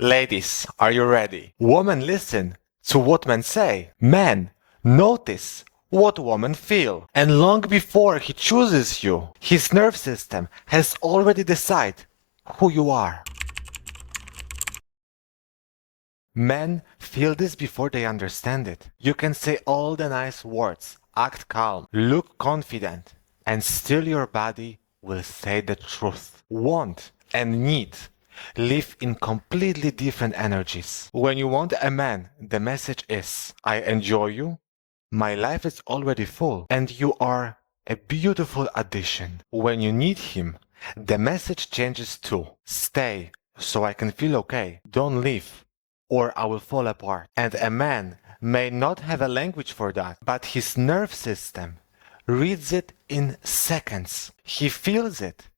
Ladies, are you ready? Women listen to what men say. Men notice what women feel. And long before he chooses you, his nerve system has already decided who you are. Men feel this before they understand it. You can say all the nice words, act calm, look confident, and still your body will say the truth. Want and need live in completely different energies. When you want a man, the message is, I enjoy you, my life is already full, and you are a beautiful addition. When you need him, the message changes to, stay so I can feel okay, don't leave or I will fall apart. And a man may not have a language for that, but his nerve system reads it in seconds. He feels it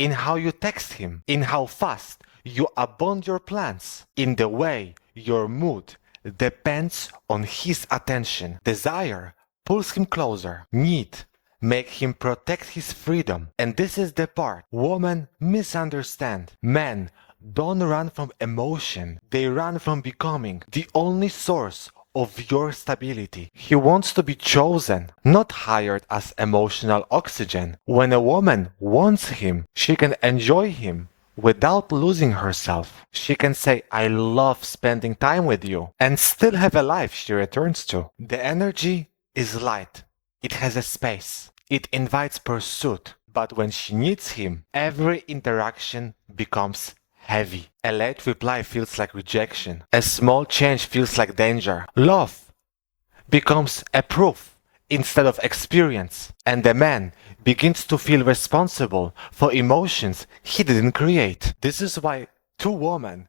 in how you text him, in how fast you abandon your plans, in the way your mood depends on his attention. Desire pulls him closer. Need make him protect his freedom. And this is the part women misunderstand. Men don't run from emotion, they run from becoming the only source of your stability. He wants to be chosen, not hired as emotional oxygen. When a woman wants him, she can enjoy him without losing herself. She can say, I love spending time with you, and still have a life she returns to. The energy is light. It has a space. It invites pursuit. But when she needs him, every interaction becomes heavy. A late reply feels like rejection. A small change feels like danger. Love becomes a proof instead of experience. And the man begins to feel responsible for emotions he didn't create. This is why two women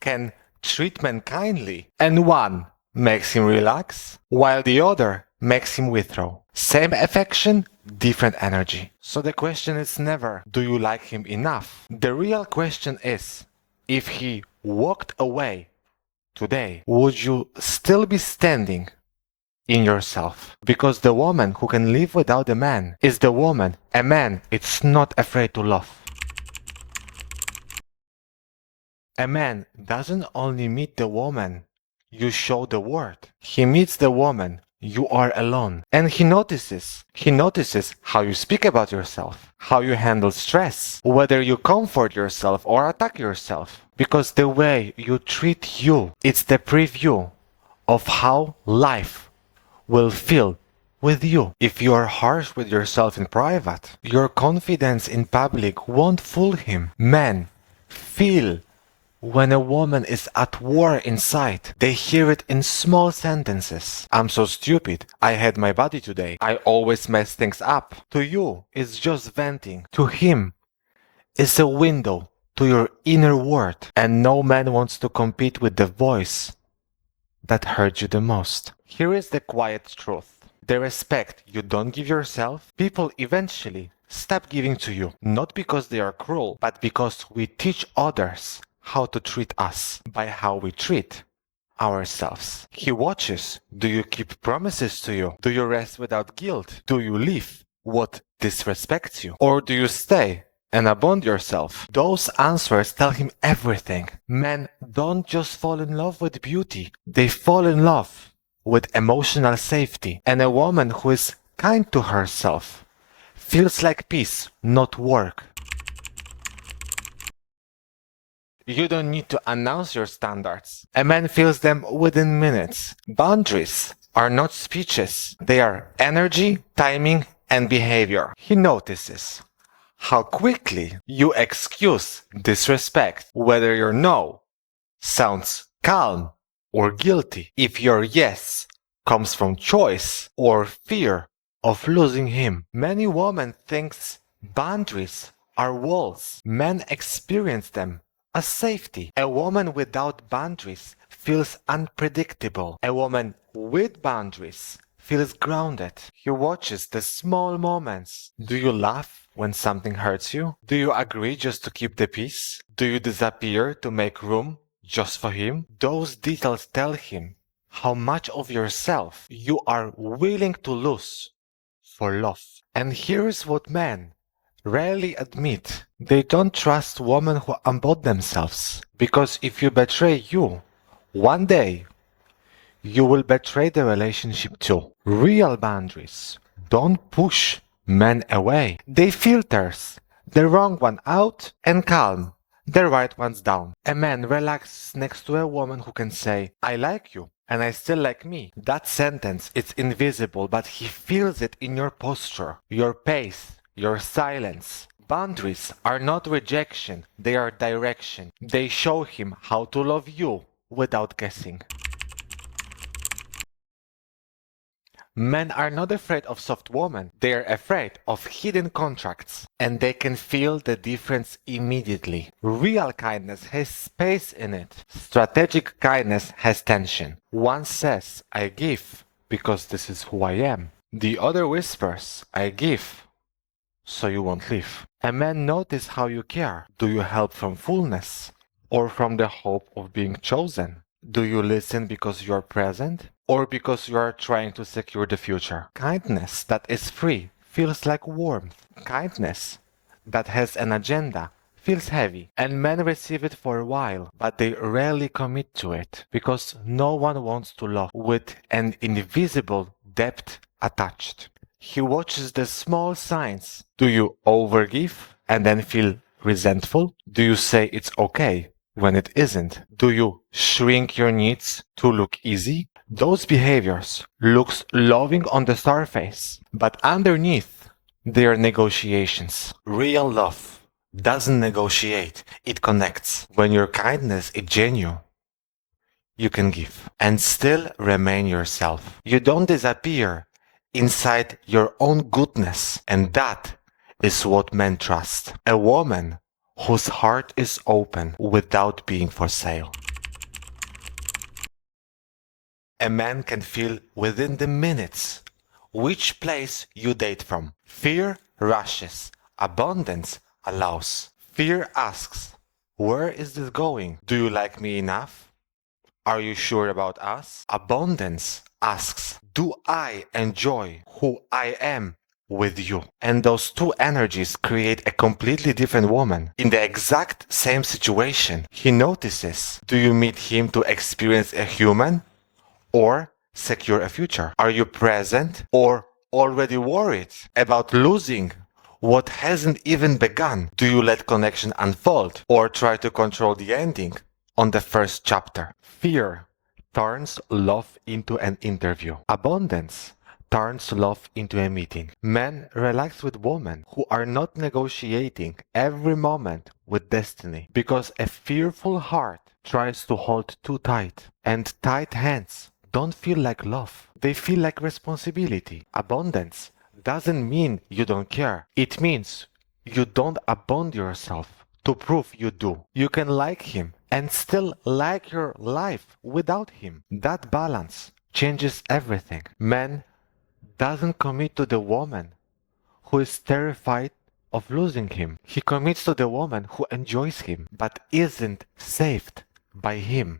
can treat men kindly, and one makes him relax, while the other makes him withdraw. Same affection, different energy. So the question is never, do you like him enough? The real question is, if he walked away today, would you still be standing in yourself? Because the woman who can live without a man is the woman a man is not afraid to love. A man doesn't only meet the woman you show the world. He meets the woman you are alone. And he notices. He notices how you speak about yourself, how you handle stress, whether you comfort yourself or attack yourself. Because the way you treat you, it's the preview of how life will feel with you. If you are harsh with yourself in private, your confidence in public won't fool him. Men feel when a woman is at war inside. They hear it in small sentences. I'm so stupid. I had my body today. I always mess things up. To you, it's just venting. To him, it's a window to your inner world. And no man wants to compete with the voice that hurt you the most. Here is the quiet truth. The respect you don't give yourself, people eventually stop giving to you. Not because they are cruel, but because we teach others how to treat us by how we treat ourselves. He watches. Do you keep promises to you? Do you rest without guilt? Do you leave what disrespects you? Or do you stay and abandon yourself? Those answers tell him everything. Men don't just fall in love with beauty, they fall in love with emotional safety. And a woman who is kind to herself feels like peace, not work. You don't need to announce your standards. A man feels them within minutes. Boundaries are not speeches. They are energy, timing, and behavior. He notices how quickly you excuse disrespect, whether your no sounds calm or guilty, if your yes comes from choice or fear of losing him. Many women think boundaries are walls. Men experience them as safety. A woman without boundaries feels unpredictable. A woman with boundaries feels grounded. He watches the small moments. Do you laugh when something hurts you? Do you agree just to keep the peace? Do you disappear to make room just for him? Those details tell him how much of yourself you are willing to lose for love. And here's what men rarely admit they don't trust women who unbound themselves. Because if you betray you, one day you will betray the relationship too. Real boundaries don't push men away. They filters the wrong one out and calm the right ones down. A man relaxes next to a woman who can say, I like you and I still like me. That sentence is invisible, but he feels it in your posture, your pace, your silence. Boundaries are not rejection, they are direction. They show him how to love you without guessing. Men are not afraid of soft women, they are afraid of hidden contracts, and they can feel the difference immediately. Real kindness has space in it. Strategic kindness has tension. One says, I give because this is who I am. The other whispers, I give so you won't leave. A man notices how you care. Do you help from fullness or from the hope of being chosen? Do you listen because you are present or because you are trying to secure the future? Kindness that is free feels like warmth. Kindness that has an agenda feels heavy, and men receive it for a while, but they rarely commit to it because no one wants to love with an invisible depth attached. He watches the small signs. Do you overgive and then feel resentful? Do you say it's okay when it isn't? Do you shrink your needs to look easy? Those behaviors looks loving on the surface, but underneath they are negotiations. Real love doesn't negotiate, it connects. When your kindness is genuine, you can give and still remain yourself. You don't disappear inside your own goodness, and that is what men trust. A woman whose heart is open without being for sale. A man can feel within the minutes which place you date from. Fear rushes, abundance allows. Fear asks, where is this going? Do you like me enough? Are you sure about us? Abundance asks, do I enjoy who I am with you? And those two energies create a completely different woman. In the exact same situation, he notices, do you meet him to experience a human or secure a future? Are you present or already worried about losing what hasn't even begun? Do you let connection unfold or try to control the ending on the first chapter? Fear turns love into an interview. Abundance turns love into a meeting. Men relax with women who are not negotiating every moment with destiny, because a fearful heart tries to hold too tight, and tight hands don't feel like love. They feel like responsibility. Abundance doesn't mean you don't care. It means you don't abandon yourself to prove you do. You can like him and still like your life without him. That balance changes everything. Man doesn't commit to the woman who is terrified of losing him. He commits to the woman who enjoys him but isn't saved by him.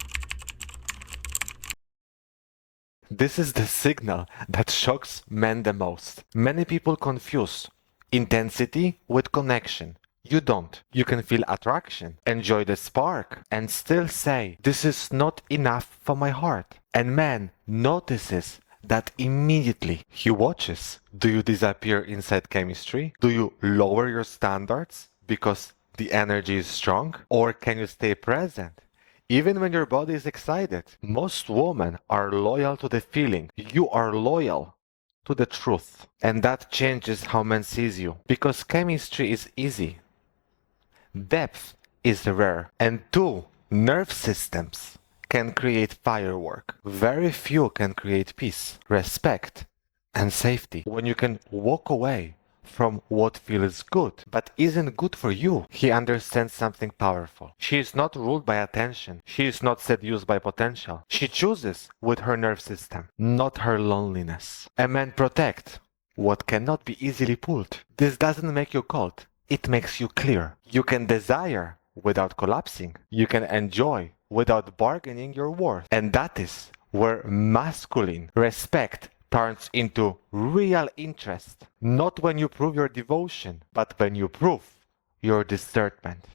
This is the signal that shocks men the most. Many people confuse intensity with connection. You don't. You can feel attraction, enjoy the spark, and still say, this is not enough for my heart. And man notices that immediately. He watches. Do you disappear inside chemistry? Do you lower your standards because the energy is strong? Or can you stay present? Even when your body is excited? Most women are loyal to the feeling. You are loyal to the truth. And that changes how men sees you. Because chemistry is easy. Depth is rare. And two nerve systems can create firework. Very few can create peace, respect, and safety. When you can walk away from what feels good but isn't good for you, he understands something powerful. She is not ruled by attention. She is not seduced by potential. She chooses with her nerve system, not her loneliness. A man protects what cannot be easily pulled. This doesn't make you cold. It makes you clear. You can desire without collapsing. You can enjoy without bargaining your worth. And that is where masculine respect turns into real interest, not when you prove your devotion, but when you prove your discernment.